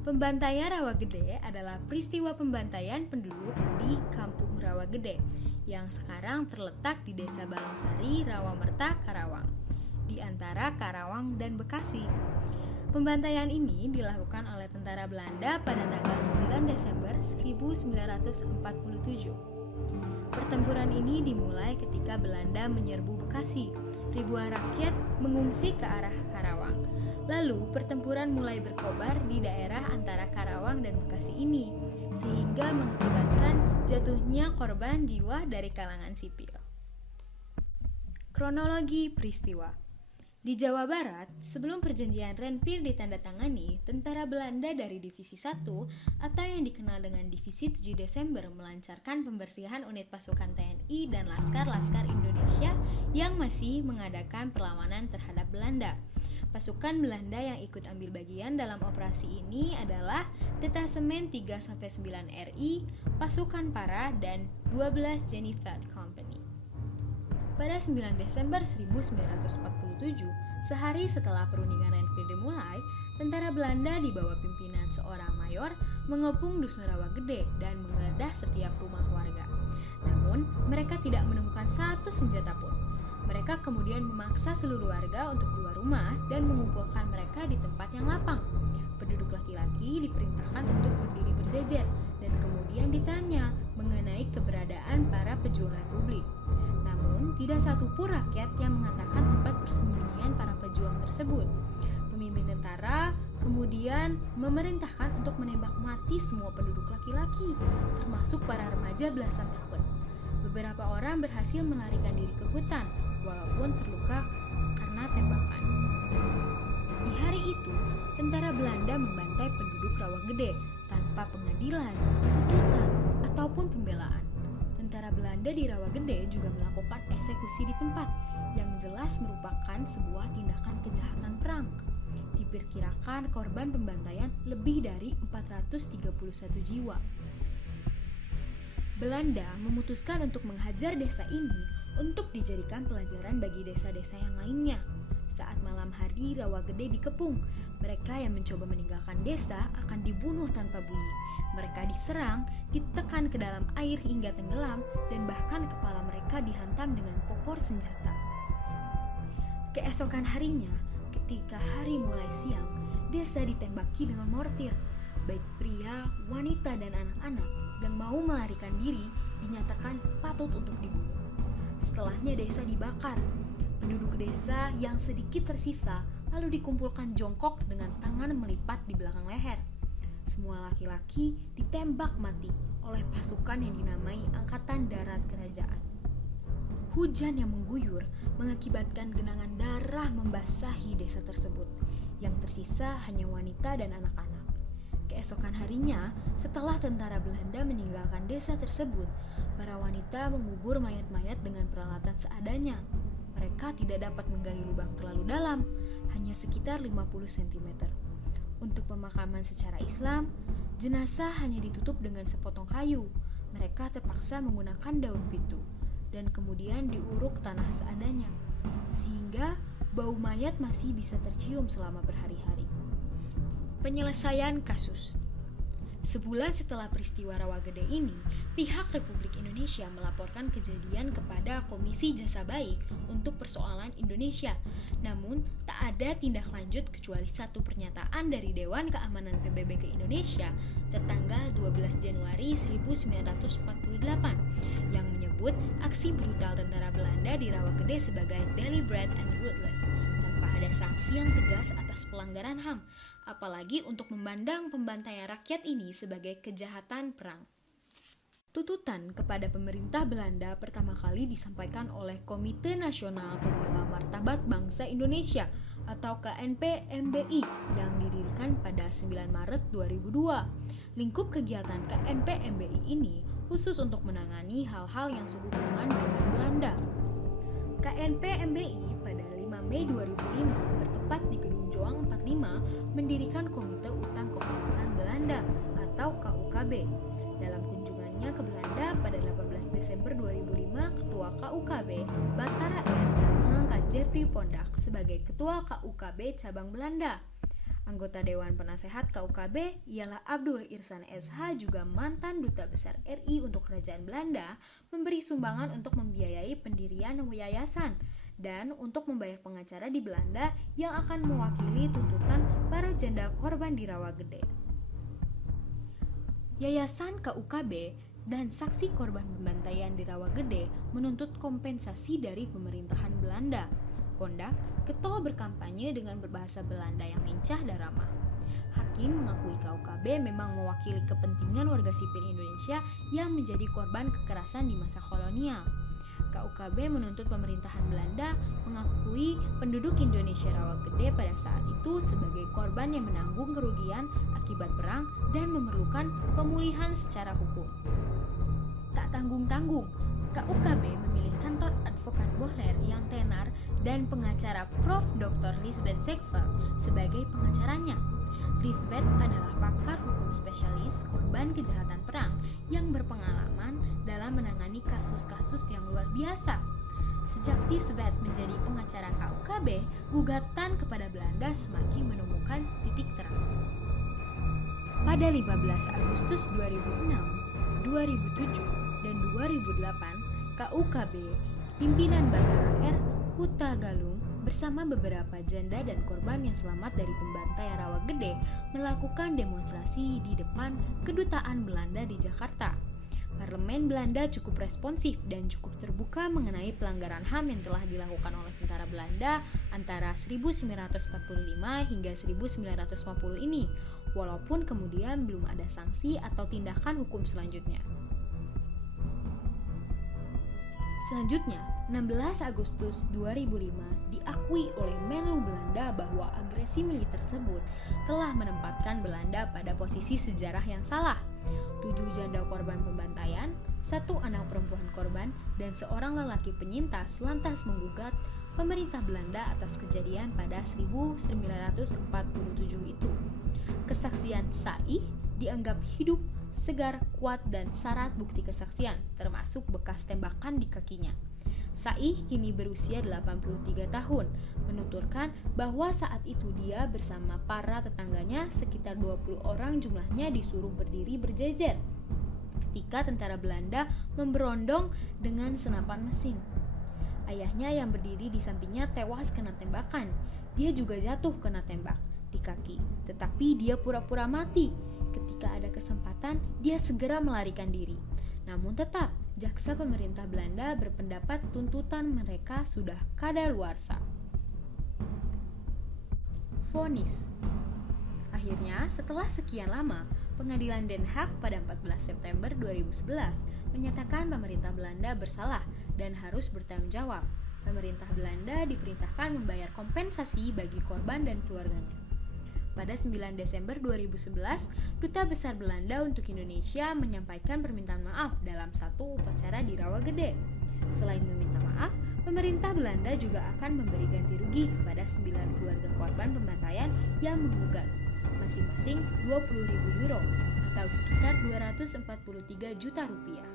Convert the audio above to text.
Pembantaian Rawagede adalah peristiwa pembantaian penduduk di Kampung Rawagede yang sekarang terletak di Desa Balongsari, Rawamerta, Karawang, di antara Karawang dan Bekasi. Pembantaian ini dilakukan oleh tentara Belanda pada tanggal 9 Desember 1947. Pertempuran ini dimulai ketika Belanda menyerbu Bekasi. Ribuan rakyat mengungsi ke arah Karawang. Lalu pertempuran mulai berkobar di daerah antara Karawang dan Bekasi ini, sehingga mengakibatkan jatuhnya korban jiwa dari kalangan sipil. Kronologi peristiwa. Di Jawa Barat, sebelum perjanjian Renville ditandatangani, tentara Belanda dari Divisi 1 atau yang dikenal dengan Divisi 7 Desember melancarkan pembersihan unit pasukan TNI dan laskar-laskar Indonesia yang masih mengadakan perlawanan terhadap Belanda. Pasukan Belanda yang ikut ambil bagian dalam operasi ini adalah Detasemen 3-9 RI, Pasukan Para, dan 12 Jennifer Company. Pada 9 Desember 1947, sehari setelah perundingan Renville dimulai, tentara Belanda di bawah pimpinan seorang mayor mengepung Dusun Rawagede dan menggeledah setiap rumah warga. Namun, mereka tidak menemukan satu senjata pun. Mereka kemudian memaksa seluruh warga untuk keluar rumah dan mengumpulkan mereka di tempat yang lapang. Penduduk laki-laki diperintahkan untuk berdiri berjejer dan kemudian ditanya mengenai keberadaan para pejuang Republik. Namun, tidak satupun rakyat yang mengatakan tempat persembunyian para pejuang tersebut. Pemimpin tentara kemudian memerintahkan untuk menembak mati semua penduduk laki-laki, termasuk para remaja belasan tahun. Beberapa orang berhasil melarikan diri ke hutan, walaupun terluka karena tembakan. Di hari itu, tentara Belanda membantai penduduk Rawagede tanpa pengadilan, tuntutan, ataupun pembelaan. Tentara Belanda di Rawagede juga melakukan eksekusi di tempat, yang jelas merupakan sebuah tindakan kejahatan perang. Diperkirakan korban pembantaian lebih dari 431 jiwa. Belanda memutuskan untuk menghajar desa ini untuk dijadikan pelajaran bagi desa-desa yang lainnya. Saat malam hari Rawagede dikepung, mereka yang mencoba meninggalkan desa akan dibunuh tanpa bunyi. Mereka diserang, ditekan ke dalam air hingga tenggelam, dan bahkan kepala mereka dihantam dengan popor senjata. Keesokan harinya, ketika hari mulai siang, desa ditembaki dengan mortir. Baik pria, wanita, dan anak-anak yang mau melarikan diri dinyatakan patut untuk dibunuh. Setelahnya desa dibakar. Penduduk desa yang sedikit tersisa lalu dikumpulkan jongkok dengan tangan melipat di belakang leher. Semua laki-laki ditembak mati oleh pasukan yang dinamai Angkatan Darat Kerajaan. Hujan yang mengguyur mengakibatkan genangan darah membasahi desa tersebut. Yang tersisa hanya wanita dan anak-anak. Keesokan harinya, setelah tentara Belanda meninggalkan desa tersebut, para wanita mengubur mayat-mayat dengan peralatan seadanya. Mereka tidak dapat menggali lubang terlalu dalam, hanya sekitar 50 cm. Untuk pemakaman secara Islam, jenazah hanya ditutup dengan sepotong kayu. Mereka terpaksa menggunakan daun pitu dan kemudian diuruk tanah seadanya, sehingga bau mayat masih bisa tercium selama berhari-hari. Penyelesaian kasus. Sebulan setelah peristiwa Rawagede ini, pihak Republik Indonesia melaporkan kejadian kepada Komisi Jasa Baik untuk persoalan Indonesia. Namun, tak ada tindak lanjut kecuali satu pernyataan dari Dewan Keamanan PBB ke Indonesia tertanggal 12 Januari 1948 yang menyebut aksi brutal tentara Belanda di Rawagede sebagai deliberate and ruthless, tanpa ada sanksi yang tegas atas pelanggaran HAM, apalagi untuk memandang pembantaian rakyat ini sebagai kejahatan perang. Tuntutan kepada pemerintah Belanda pertama kali disampaikan oleh Komite Nasional Pembela Martabat Bangsa Indonesia atau KNP-MBI yang didirikan pada 9 Maret 2002. Lingkup kegiatan KNP-MBI ini khusus untuk menangani hal-hal yang sehubungan dengan Belanda. KNP-MBI pada 5 Mei 2005 bertempat di Gedung Joang 45 mendirikan Komite Utang Keumatan Belanda atau KUKB. Dalam kunjungannya kembalinya ke Belanda pada 18 Desember 2005, Ketua KUKB Batara R mengangkat Jeffrey Pondak sebagai Ketua KUKB Cabang Belanda. Anggota Dewan Penasehat KUKB ialah Abdul Ihsan SH, juga mantan Duta Besar RI untuk Kerajaan Belanda, memberi sumbangan untuk membiayai pendirian yayasan dan untuk membayar pengacara di Belanda yang akan mewakili tuntutan para janda korban di Rawagede. Yayasan KUKB dan saksi korban pembantaian di Rawagede menuntut kompensasi dari pemerintahan Belanda. Pondak getol berkampanye dengan berbahasa Belanda yang lincah dan ramah. Hakim mengakui KUKB memang mewakili kepentingan warga sipil Indonesia yang menjadi korban kekerasan di masa kolonial. KUKB menuntut pemerintahan Belanda mengakui penduduk Indonesia Rawagede pada saat itu sebagai korban yang menanggung kerugian akibat perang dan memerlukan pemulihan secara hukum. Tak tanggung-tanggung, KUKB memilih kantor advokat Bohler yang tenar dan pengacara Prof. Dr. Lisbeth Zegveld sebagai pengacaranya. Lisbeth adalah pakar hukum spesialis korban kejahatan perang yang berpengalaman dalam menangani kasus-kasus yang luar biasa. Sejak Lisbeth menjadi pengacara KUKB, gugatan kepada Belanda semakin menemukan titik terang. Pada 15 Agustus 2006, 2007, dan 2008, KUKB pimpinan Batara R. Huta Galung bersama beberapa janda dan korban yang selamat dari pembantaian Rawagede melakukan demonstrasi di depan kedutaan Belanda di Jakarta. Parlemen Belanda cukup responsif dan cukup terbuka mengenai pelanggaran HAM yang telah dilakukan oleh tentara Belanda antara 1945 hingga 1950 ini, walaupun kemudian belum ada sanksi atau tindakan hukum selanjutnya. Selanjutnya, 16 Agustus 2005 diakui oleh Menlu Belanda bahwa agresi militer tersebut telah menempatkan Belanda pada posisi sejarah yang salah. 7 janda korban pembantaian, 1 anak perempuan korban, dan seorang lelaki penyintas lantas menggugat pemerintah Belanda atas kejadian pada 1947 itu. Kesaksian Saih dianggap hidup, segar, kuat, dan syarat bukti kesaksian, termasuk bekas tembakan di kakinya. Saih kini berusia 83 tahun, menuturkan bahwa saat itu dia bersama para tetangganya sekitar 20 orang jumlahnya disuruh berdiri berjejer ketika tentara Belanda memberondong dengan senapan mesin. Ayahnya yang berdiri di sampingnya tewas kena tembakan. Dia juga jatuh kena tembak di kaki, tetapi dia pura-pura mati. Ketika ada kesempatan, dia segera melarikan diri. Namun tetap, jaksa pemerintah Belanda berpendapat tuntutan mereka sudah kadaluarsa. Vonis. Akhirnya, setelah sekian lama, Pengadilan Den Haag pada 14 September 2011 menyatakan pemerintah Belanda bersalah dan harus bertanggung jawab. Pemerintah Belanda diperintahkan membayar kompensasi bagi korban dan keluarganya. Pada 9 Desember 2011, Duta Besar Belanda untuk Indonesia menyampaikan permintaan maaf dalam satu upacara di Rawagede. Selain meminta maaf, pemerintah Belanda juga akan memberi ganti rugi kepada 9 keluarga korban pembantaian yang menggugat, masing-masing 20.000 euro atau sekitar 243 juta rupiah.